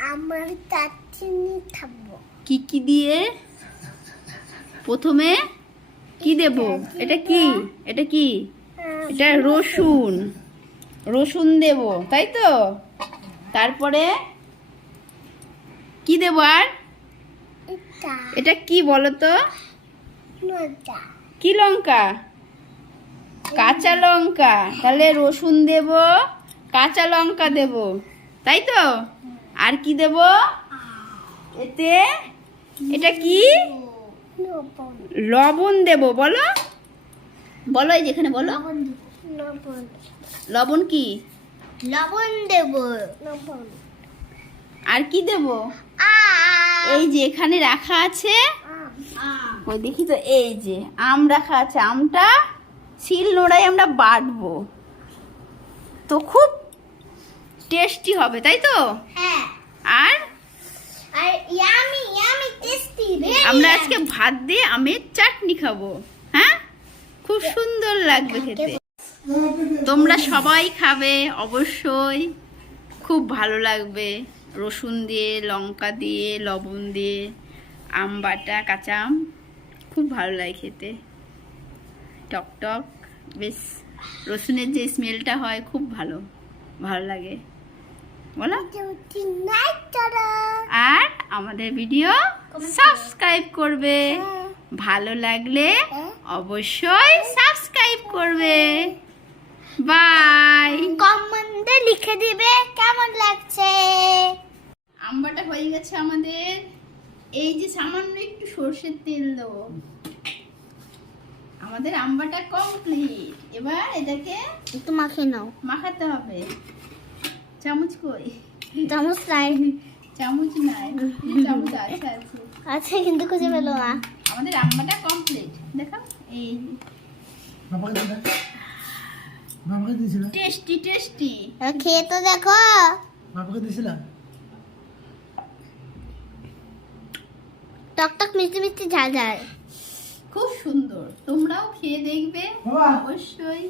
আমার চাটনি খাব। কি কি দিয়ে? প্রথমে কি দেব? এটা কি? এটা কি? এটা রসুন। রসুন দেব তাই তো? তারপরে কি দেব আর? এটা। কি বলো তো কি লঙ্কা? কাঁচা লঙ্কা। তাহলে রসুন দেব কাঁচা লঙ্কা দেব তাই তো? আর কি দেব? এতে এটা কি? লবণ দেব বলো। বলো এই যেখানে বলো। লবণ কি? লবণ দেব। আর কি দেব? এই যে এখানে রাখা আছে। ওই দেখি তো এই যে আম রাখা আছে। আমটা শিল নোড়াই আমরা বাটবো। তো খুব টেস্টি হবে তাই তো? হ্যাঁ। আর? আর ইয়ামি ইয়ামি টেস্টি আমরা আজকে ভাত দিয়ে আমের চাটনি খাব হ্যাঁ? খুব সুন্দর লাগবে খেতে। তোমরা সবাই খাবে অবশ্যই। খুব ভালো লাগবে। রসুন দিয়ে লঙ্কা দিয়ে লবণ দিয়ে আম বাটা কাঁচা আম খুব ভালো লাগে খেতে। টক টক বেশ। রসুনের যে স্মেলটা হয় খুব ভালো ভালো লাগে। বলো। আর আমাদের ভিডিও সাবস্ক্রাইব করবে। ভালো লাগলে অবশ্যই সাবস্ক্রাইব করবে। বাই কমেন্টে লিখে দিবে কেমন লাগছে। আম্বাটা হয়ে গেছে আমাদের। এই যে সামান্য একটু সর্ষের তেল দেবো। আমাদের আম্বাটা কমপ্লিট এবার এটাকে একটু মাখিয়ে নাও। মাখাতে হবে। চামচ কই? চামচ নাই। চামচ নাই? চামচ আছে আছে। আছে কিন্তু খুঁজে পেল না। আমাদের আম্বাটা কমপ্লিট দেখো এই। বাবাকে দিলে বাবাকে দিয়েছিল টেস্টি টেস্টি। খেয়ে তো দেখো। বাবাকে দিয়েছিলাম টক টক মিষ্টি মিষ্টি ঝাল ঝাল। খুব সুন্দর। তোমরাও খেয়ে দেখবে অবশ্যই।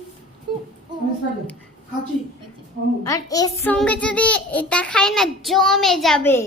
খাচ্ছি। আর এর সঙ্গে যদি এটা খাই না জমে যাবে।